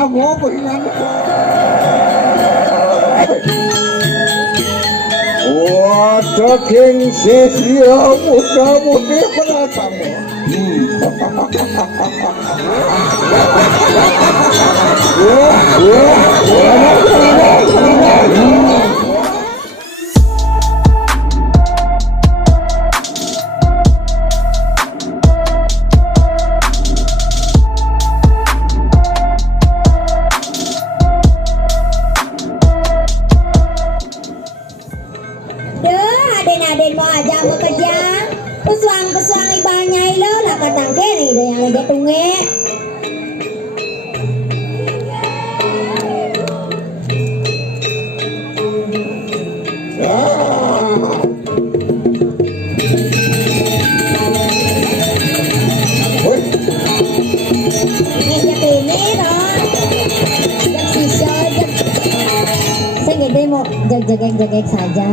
kamu beringan waduh sisia muda-mudi penatamu Aden mau aja mau kerja pesuang ibanya lo lah katang kene itu yang lagi tunge mau jagek saja.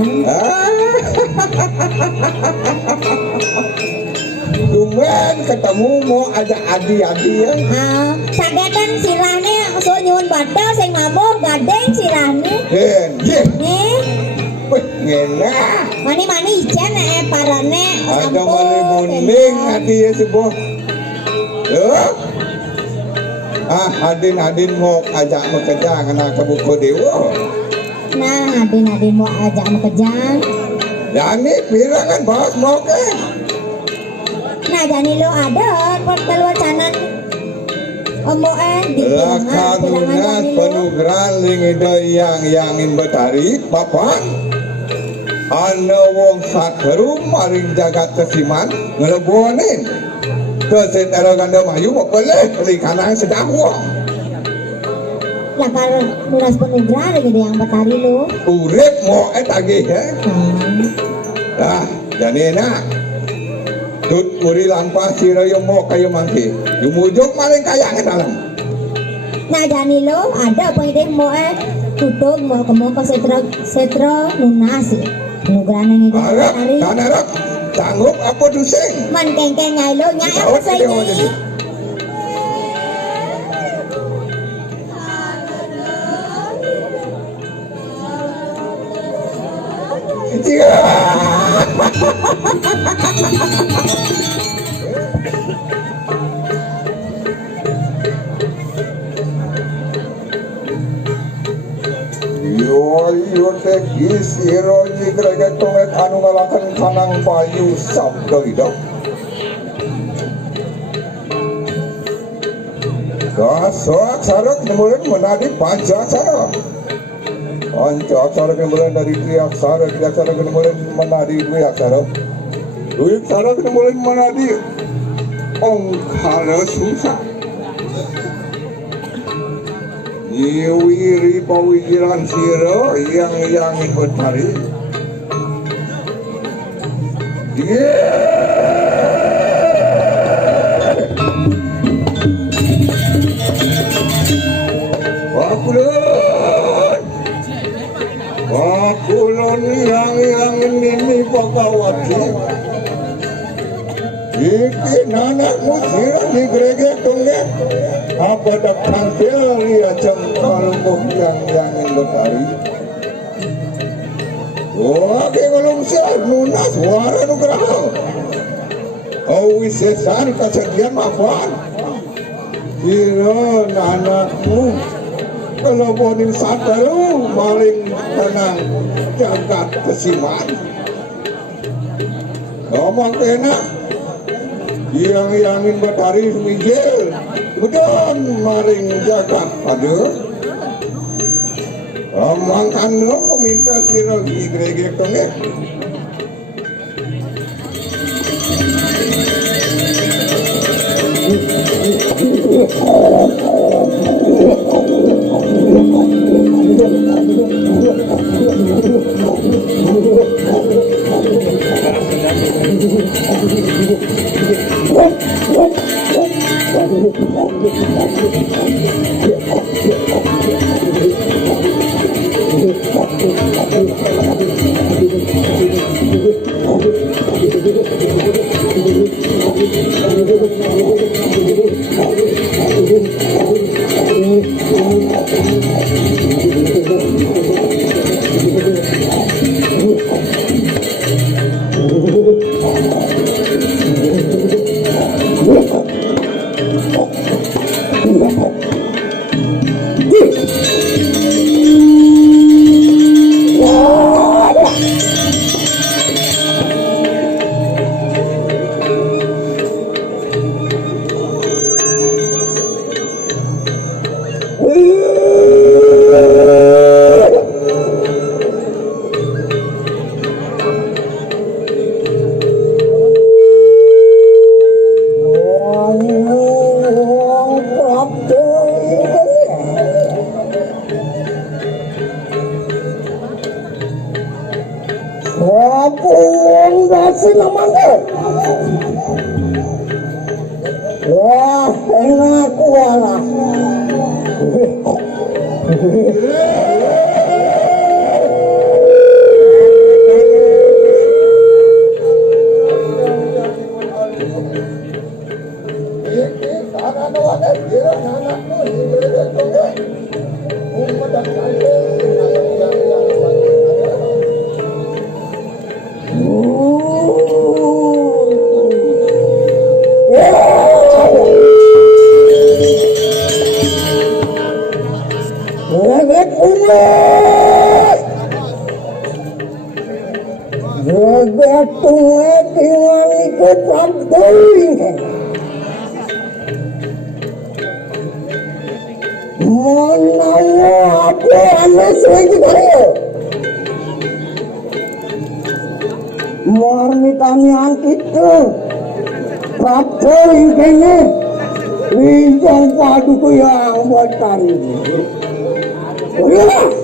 Cuman ketemu mau ada adi-adi ya. Sagetan sirahnya so nyuwun batal sing mabuk gadeng sirahnya. Nih. Wih, ngena. Mani ijen parane. Ada mani muning adi ya sebuah. Adin mau ajak bekerja kena ke buku dewa. Nah, Adin mau ajak bekerja. Jani pira kan bahas mau ke? Nah, Jani lo ada pot keluar canan. Di kagungan penugaran lingido yang ingin betari bapak ana wong sakeru maring jagat kesiman ngelebonin kesetara ganda mayu boleh likanang sedang wong lakar lunas penugaran gitu yang betari lo urip mau tagih ya jadi enak tut uri lampas sira yo mau kayu mangki jumujung maling kaya ke dalam nah jani lo ada pengide mau tutup mau kemo ke setro lunasi penugaran yang itu hari kan harap sanggup apa dusing man kengkeng nyai lo nyai apa saya ini yo teh kisiro nyigrege tonget anu ngalakan kanang payu sabda hidup kasoak sarek nemulin menadi panca sarek panca sarek nemulin dari triak sarek triak sarek nemulin menadi triak sarek triak sarek nemulin menadi ongkara susah Iwiri pawiran siro yang betari. Pakulon yang ini pakawati. Iki nanak musir di gereja tunggu apa dak tampil ya cengkal yang betari. Wah, kalau siar lunas suara nugraha. Oh, wisesan kesedihan maafan. Kira anakmu kalau bonin sataru maling tenang jagat kesiman. Ngomong enak. Yang ingin betari semijil udon maring jagat pada ramangkan lo minta siro di gereja tengah Wah, enak walah. Marmitanian kita Prapto ini Wijong paduku yang buat tari. Udah.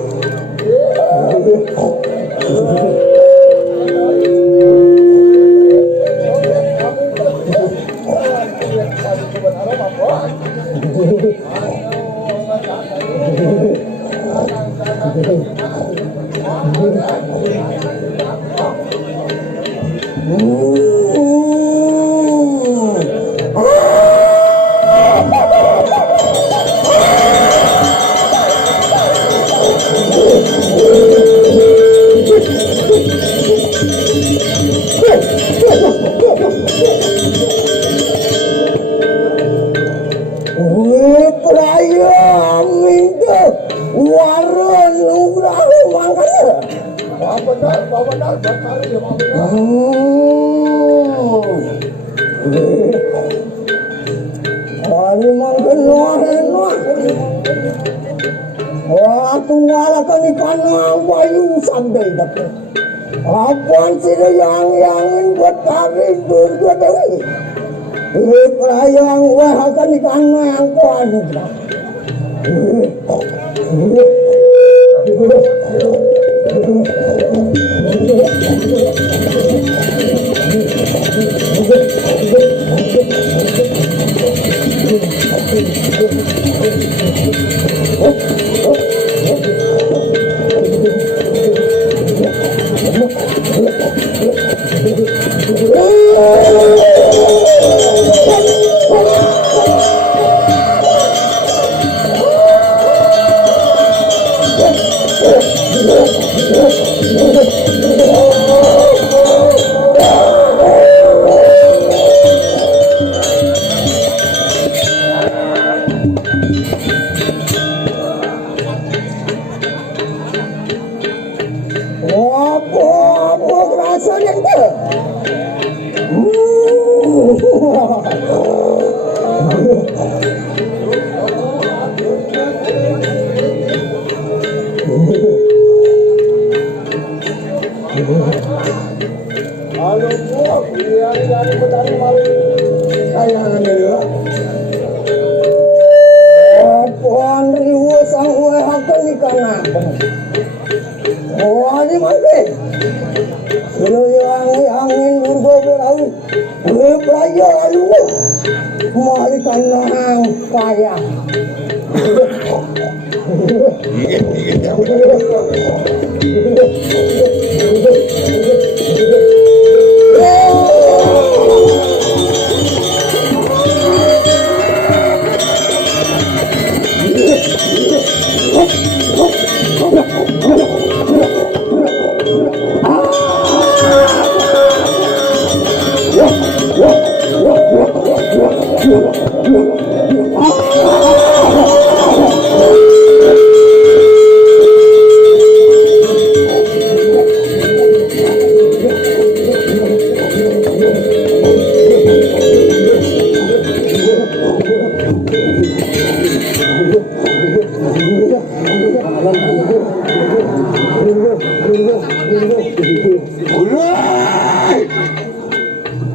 Apaan sih yang buat kami berdua dewi? Perayaan wah akan ikan yang kuat.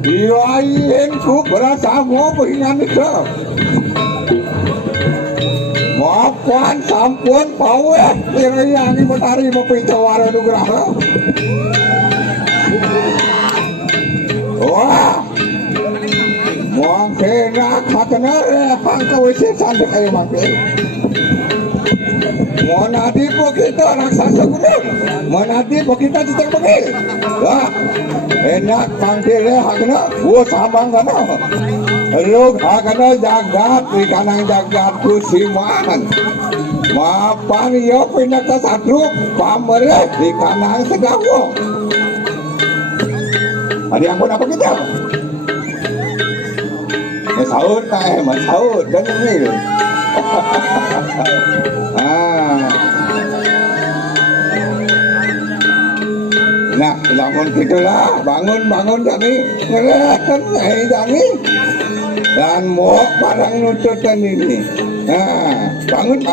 Iyain ku berasa mau pengingan itu. Maafkan sampun pawe yang ini menari mempintawara nugraha. Wah, mungkin nak hakna pangka wisi sandek ayo mangke. Monadi po kita raksasa gunung, monadi po kita cicak begil. Wah, enak pangkire hakna, gua sambang kana. Lu hakna jagat, di kanang jagat kusiman. Mapan yo pindah ke satu, pamere di kanang segawo. Ada yang pun apa kita? Sahur tak, sahur dan ini. Nah, bangun gitulah, bangun Jami, ngerahkan Jami, dan mau barang nututan ini. Nah, bangun.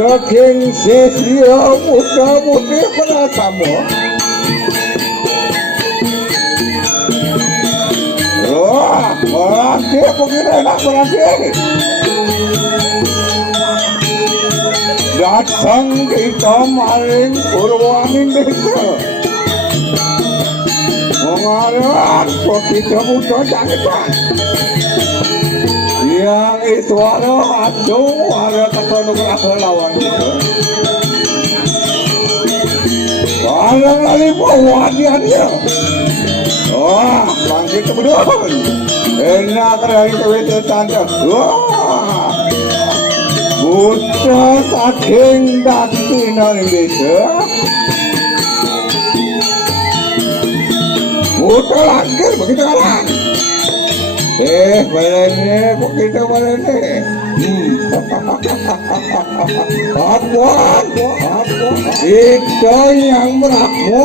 Saking sia muda-mudi penasamu. Wah, dia begini enak berarti. Datang kita maling Purwaning desa. Mengarah kita muda jangan. Yang itu ada kata nugraha lawan itu. Barang lagi bawa dia. Wah, bangkit berdua. Enak dari kewet tanda. Wah, buta saking dakti Indonesia. Buta langgar begitu kan? Balene, kok kita balene? Apa? Itu yang berakmu,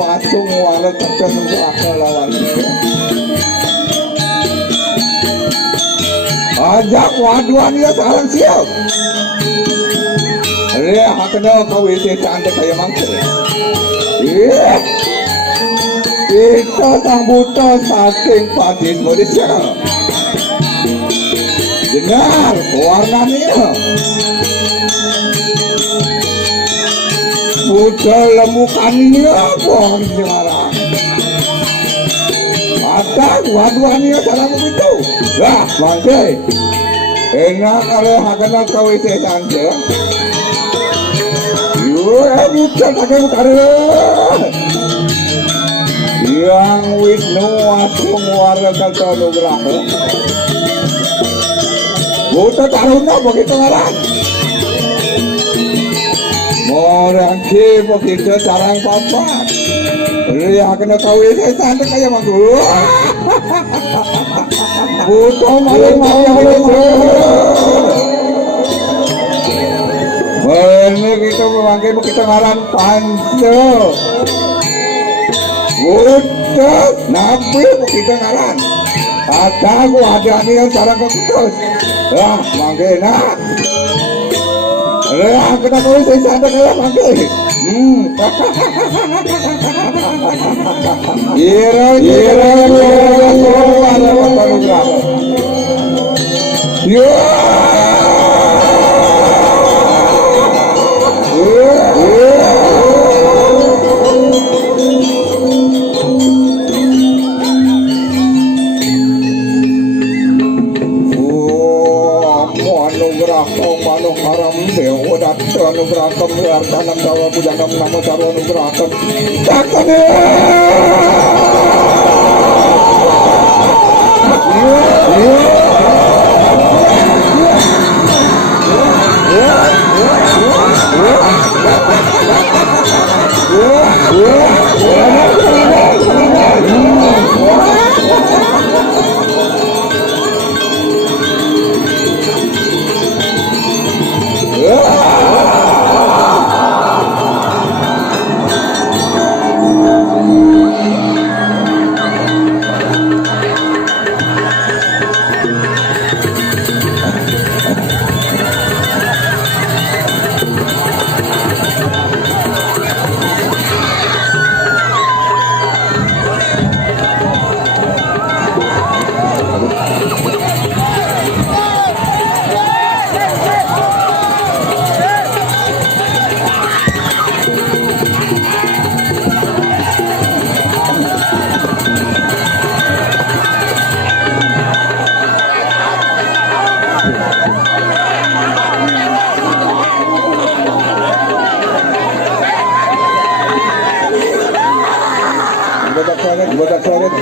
waktu muala terkenal akal lawan itu. Ajak waduan dia saran siap. Dia hakna kau isi cantik kayak mangkir. Iya. Kita sang buta saking padis Malaysia. Dengar warnanya. Buta lemukannya bohong sekarang. Mata waduannya cara begitu. Lah, mangke. Enak kalau hakna kau isi cantik. Buta saking karya. Yang Wisnu asung warga kata nugraha. Buta taruna begitu ngaran. Morangki begitu carang papat. Dia kena tahu ini cantik kayak mangku. Buta maling. Ini kita memakai begitu ngaran panco. Buta nabi begitu ngaran. Ada gua ada nih yang sarang keputus. Lah, mangkena. Aku tak tahu saya sadar kayak pakai. Ira, anugerah Manu Haram Dewa Datu anugerah Kemliar Kanan Dawa Bujangam Namo Sarwa anugerah Kakak Bodak sangat